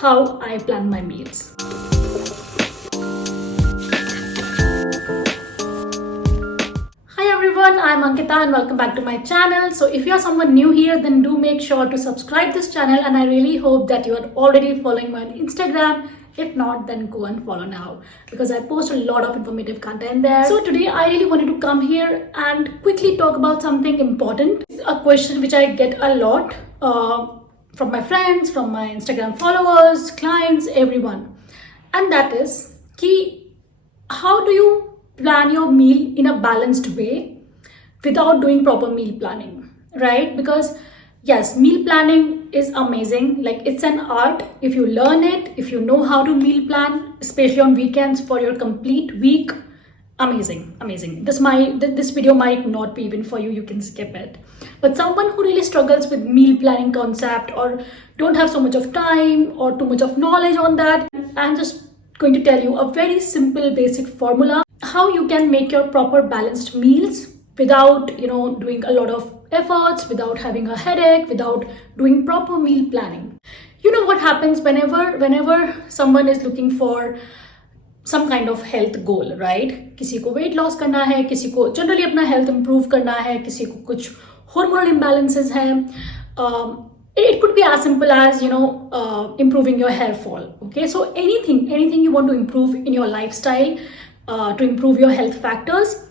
how I plan my meals. Hi everyone, I'm Ankita and welcome back to my channel. So if you are someone new here, then do make sure to subscribe this channel, and I really hope that you are already following me on Instagram. If not, then go and follow now because I post a lot of informative content there. So today I really wanted to come here and quickly talk about something important. It's a question which I get a lot from my friends, from my Instagram followers, clients, everyone. And that is, how do you plan your meal in a balanced way without doing proper meal planning, right? Because yes, meal planning is amazing. Like, it's an art. If you learn it, if you know how to meal plan, especially on weekends for your complete week, amazing. This video might not be even for you. You can skip it. But someone who really struggles with meal planning concept, or don't have so much of time or too much of knowledge on that, I'm just going to tell you a very simple basic formula how you can make your proper balanced meals without doing a lot of efforts, without having a headache, without doing proper meal planning. You know what happens whenever someone is looking for some kind of health goal, right? किसी को weight loss करना है, किसी को generally अपना health improve करना है, किसी को कुछ hormonal imbalances हैं. It could be as simple as improving your hair fall. Okay, so anything you want to improve in your lifestyle, to improve your health factors,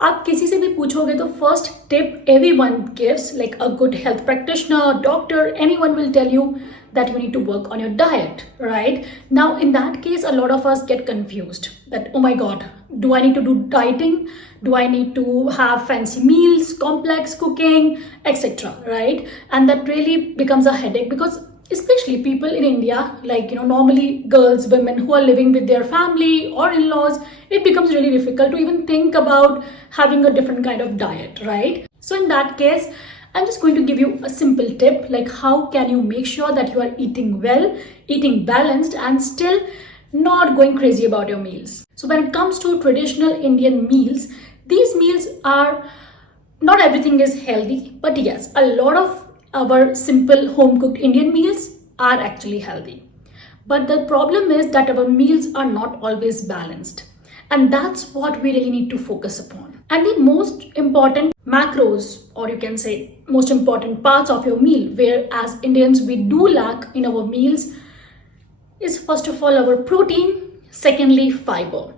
आप किसी से भी पूछोगे तो first tip everyone gives, like a good health practitioner, doctor, anyone will tell you that you need to work on your diet, right? Now in that case, a lot of us get confused that, oh my god, do I need to do dieting? Do I need to have fancy meals, complex cooking, etc., right? And that really becomes a headache because especially people in India, like normally girls, women who are living with their family or in-laws, it becomes really difficult to even think about having a different kind of diet, right? So in that case, I'm just going to give you a simple tip, like how can you make sure that you are eating well, eating balanced, and still not going crazy about your meals. So when it comes to traditional Indian meals, these meals are, not everything is healthy, but yes, a lot of our simple home cooked Indian meals are actually healthy. But the problem is that our meals are not always balanced. And that's what we really need to focus upon. And the most important macros, or you can say most important parts of your meal, where as Indians we do lack in our meals, is first of all our protein, secondly fiber.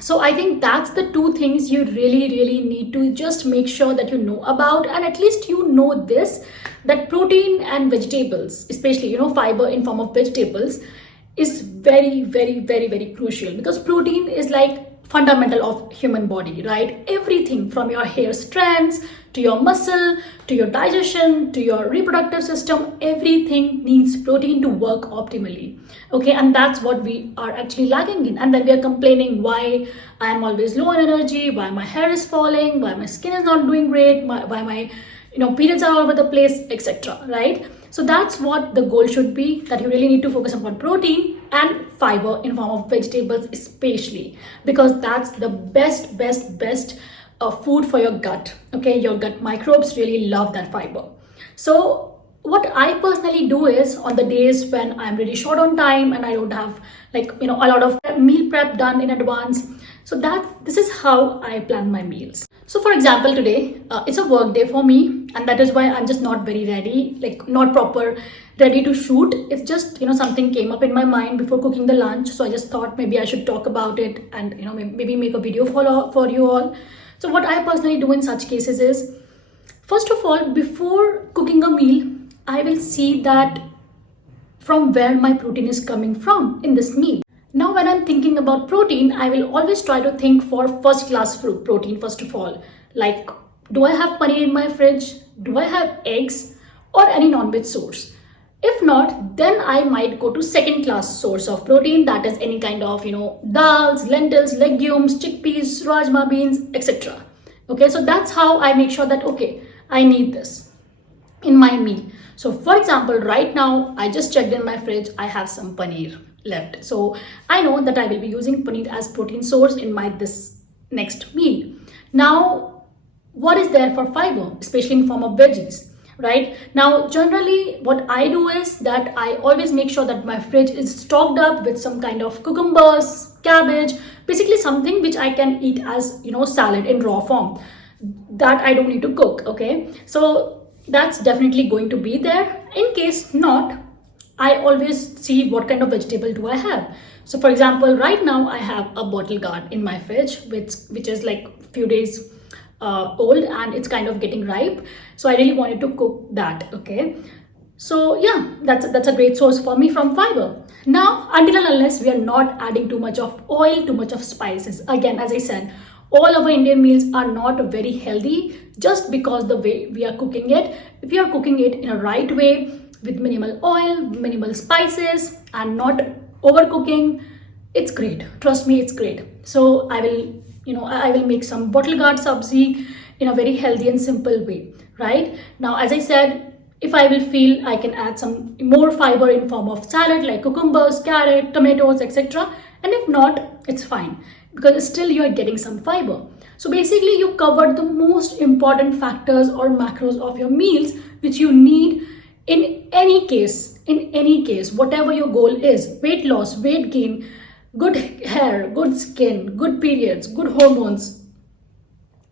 So I think that's the two things you really need to just make sure that you know about, and at least you know this, that protein and vegetables, especially fiber in form of vegetables, is very crucial, because protein is like fundamental of human body, right? Everything from your hair strands to your muscle to your digestion to your reproductive system, everything needs protein to work optimally. Okay, and that's what we are actually lacking in, and then we are complaining why I am always low on energy, why my hair is falling, why my skin is not doing great, why my periods are all over the place, etc., right? So that's what the goal should be, that you really need to focus upon protein and fiber in form of vegetables, especially because that's the best food for your gut. Okay, your gut microbes really love that fiber. So what I personally do is, on the days when I'm really short on time and I don't have a lot of meal prep done in advance, so this is how I plan my meals. So for example, today it's a work day for me, and that is why I'm just not very ready, like not proper ready to shoot. It's just something came up in my mind before cooking the lunch, so I just thought maybe I should talk about it and maybe make a video for you all. So what I personally do in such cases is, first of all, before cooking a meal, I will see that from where my protein is coming from in this meal. Now when I'm thinking about protein, I will always try to think for first class protein first of all. Like, do I have paneer in my fridge? Do I have eggs or any non-veg source? If not, then I might go to second class source of protein, that is any kind of dals, lentils, legumes, chickpeas, rajma beans, etc. Okay, so that's how I make sure that okay, I need this in my meal. So for example, right now I just checked in my fridge, I have some paneer left. So I know that I will be using paneer as protein source in this next meal. Now, what is there for fiber, especially in form of veggies? right? Now, generally, what I do is that I always make sure that my fridge is stocked up with some kind of cucumbers, cabbage, basically something which I can eat as, salad in raw form that I don't need to cook, okay? So that's definitely going to be there. In case not, I always see what kind of vegetable do I have. So for example, right now I have a bottle gourd in my fridge, which is like few days old, and it's kind of getting ripe. So I really wanted to cook that, okay? So yeah, that's a great source for me from fiber. Now, until and unless we are not adding too much of oil, too much of spices. Again, as I said, all our Indian meals are not very healthy just because the way we are cooking it. If you are cooking it in a right way, with minimal oil, minimal spices, and not overcooking, it's great. Trust me, it's great. So I will make some bottle gourd sabzi in a very healthy and simple way, right? Now, as I said, if I will feel, I can add some more fiber in form of salad like cucumbers, carrot, tomatoes, etc. And if not, it's fine, because still you are getting some fiber. So basically, you covered the most important factors or macros of your meals which you need in any case, whatever your goal is: weight loss, weight gain, good hair, good skin, good periods, good hormones.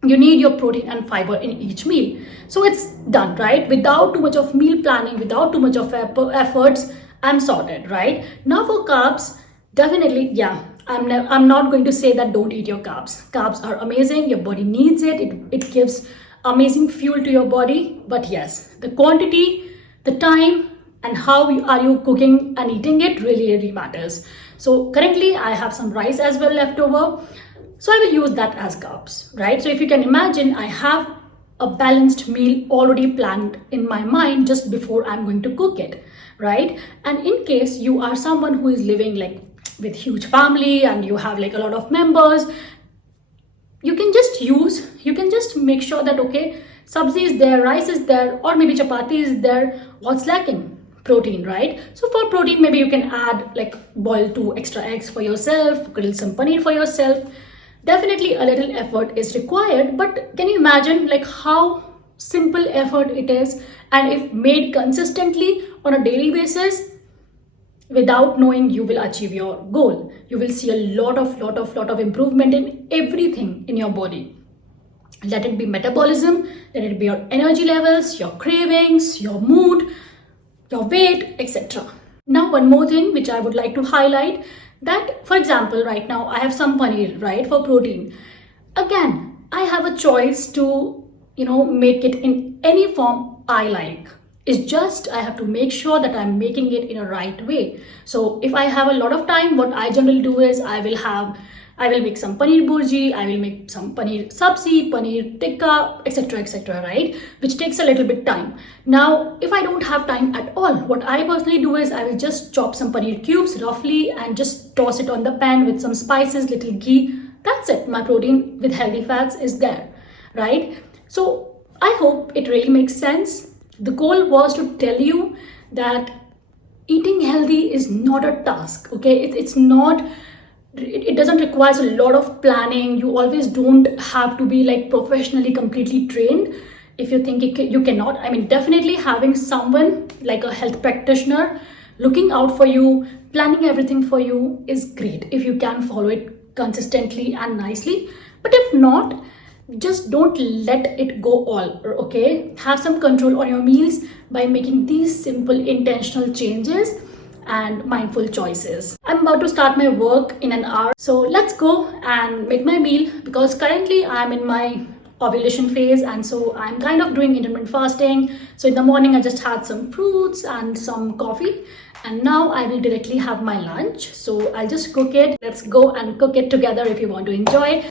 You need your protein and fiber in each meal. So it's done, right? Without too much of meal planning, without too much of efforts, I'm sorted, right? Now for carbs, definitely, yeah, I'm not going to say that don't eat your carbs. Carbs are amazing. Your body needs it. It gives amazing fuel to your body. But yes, the quantity, the time, and how are you cooking and eating it really matters. So currently I have some rice as well left over, so I will use that as carbs, right? So if you can imagine, I have a balanced meal already planned in my mind just before I'm going to cook it, right? And in case you are someone who is living like with huge family and you have like a lot of members, you can just make sure that, okay, sabzi is there, rice is there, or maybe chapati is there. What's lacking? Protein, right? So for protein, maybe you can add like boil 2 extra eggs for yourself, grill some paneer for yourself. Definitely a little effort is required, but can you imagine like how simple effort it is, and if made consistently on a daily basis, without knowing, you will achieve your goal. You will see a lot of improvement in everything in your body. Let it be metabolism, let it be your energy levels, your cravings, your mood, your weight, etc. Now, one more thing which I would like to highlight, that for example, right now I have some paneer, right, for protein. Again, I have a choice to, make it in any form I like. It's just I have to make sure that I'm making it in a right way. So if I have a lot of time, what I generally do is I will make some paneer burji, I will make some paneer sabzi, paneer tikka, etc., right? Which takes a little bit time. Now, if I don't have time at all, what I personally do is I will just chop some paneer cubes roughly and just toss it on the pan with some spices, little ghee. That's it. My protein with healthy fats is there, right? So I hope it really makes sense. The goal was to tell you that eating healthy is not a task, okay? It's not, it doesn't require a lot of planning. You always don't have to be like professionally completely trained if you think you cannot. I mean, definitely having someone like a health practitioner looking out for you, planning everything for you is great if you can follow it consistently and nicely. But if not, just don't let it go all, okay? Have some control on your meals by making these simple intentional changes and mindful choices. I'm about to start my work in an hour, so let's go and make my meal, because currently I'm in my ovulation phase, and so I'm kind of doing intermittent fasting. So in the morning I just had some fruits and some coffee, and now I will directly have my lunch. So I'll just cook it. Let's go and cook it together if you want to enjoy.